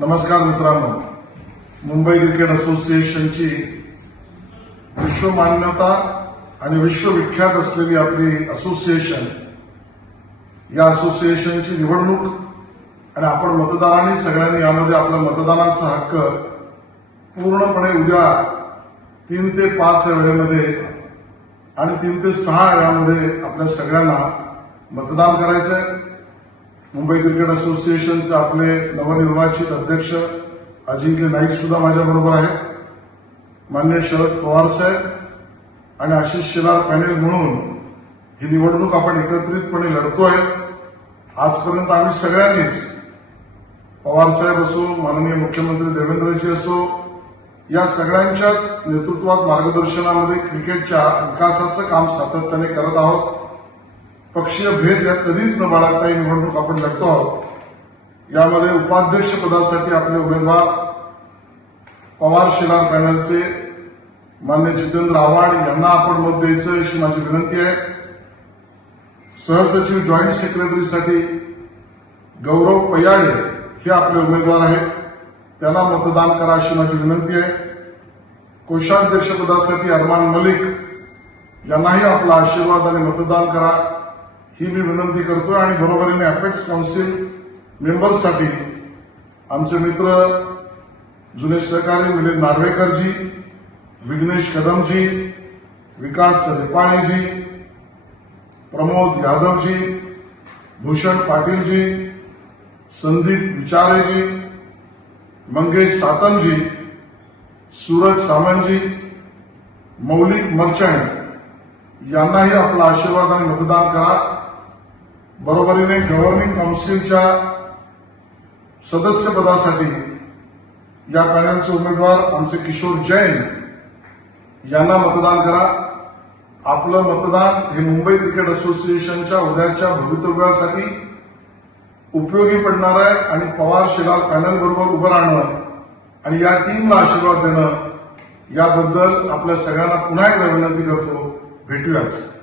नमस्कार मित्रांनो. मुंबई क्रिकेट असोसिएशनची विश्वमान्यता आणि विश्वविख्यात असलेली आपली असोसिएशन. या असोसिएशनची निवडणूक आणि आपण मतदारांनी सगळ्यांनी यामध्ये आपला मतदानाचा हक्क पूर्णपणे उद्या तीन ते पाच या वेळेमध्ये आणि तीन ते सहा यामध्ये आपल्या सगळ्यांना मतदान करायचं आहे मुंबई क्रिकेट असोसिएशनचे आपले नवनिर्वाचित अध्यक्ष अजिंक्य नाईक सुद्धा माझ्याबरोबर आहेत. मान्य शरद पवार साहेब आणि आशिष शेलार पॅनेल म्हणून ही निवडणूक आपण एकत्रितपणे लढतोय. आजपर्यंत आम्ही सगळ्यांनीच पवार साहेब असो माननीय मुख्यमंत्री देवेंद्रजी असो या सगळ्यांच्याच नेतृत्वात मार्गदर्शनामध्ये क्रिकेटच्या विकासाचं काम सातत्याने करत आहोत. पक्षीय भेद यात कधीच न बाळगता ही निवडणूक आपण लढतो आहोत. यामध्ये उपाध्यक्ष पदासाठी आपले उमेदवार पवार शिलार पॅनलचे मान्य जितेंद्र आव्हाड यांना आपण मत द्यायचं अशी माझी विनंती आहे. सहसचिव जॉईंट सेक्रेटरीसाठी गौरव पयाळे हे आपले उमेदवार आहेत. त्यांना मतदान करा अशी माझी विनंती आहे. कोषाध्यक्षपदासाठी अरमान मलिक यांनाही आपला आशीर्वाद आणि मतदान करा. ही मी विनंती करतोय आणि बरोबरीने अपेक्स काउन्सिल मेंबर्ससाठी आमचे मित्र जुने सहकारी मिलिंद नार्वेकरजी विघ्नेश कदमजी विकास रेपाणेजी प्रमोद यादवजी भूषण पाटीलजी संदीप विचारेजी मंगेश सातमजी सूरज सामंतजी मौलिक मर्चंट यांनाही आपला आशीर्वाद आणि मतदान करा. बरोबरीने गव्हर्निंग काउन्सिलच्या सदस्यपदासाठी या पॅनलचे उमेदवार आमचे किशोर जैन यांना मतदान करा. आपलं मतदान हे मुंबई क्रिकेट असोसिएशनच्या उद्याच्या भवितव्यासाठी उपयोगी पडणार आहे आणि पवार शिलाल पॅनल बरोबर उभं राहणं आणि या टीमला आशीर्वाद देणं याबद्दल आपल्या सगळ्यांना पुन्हा एकदा विनंती करतो. rituals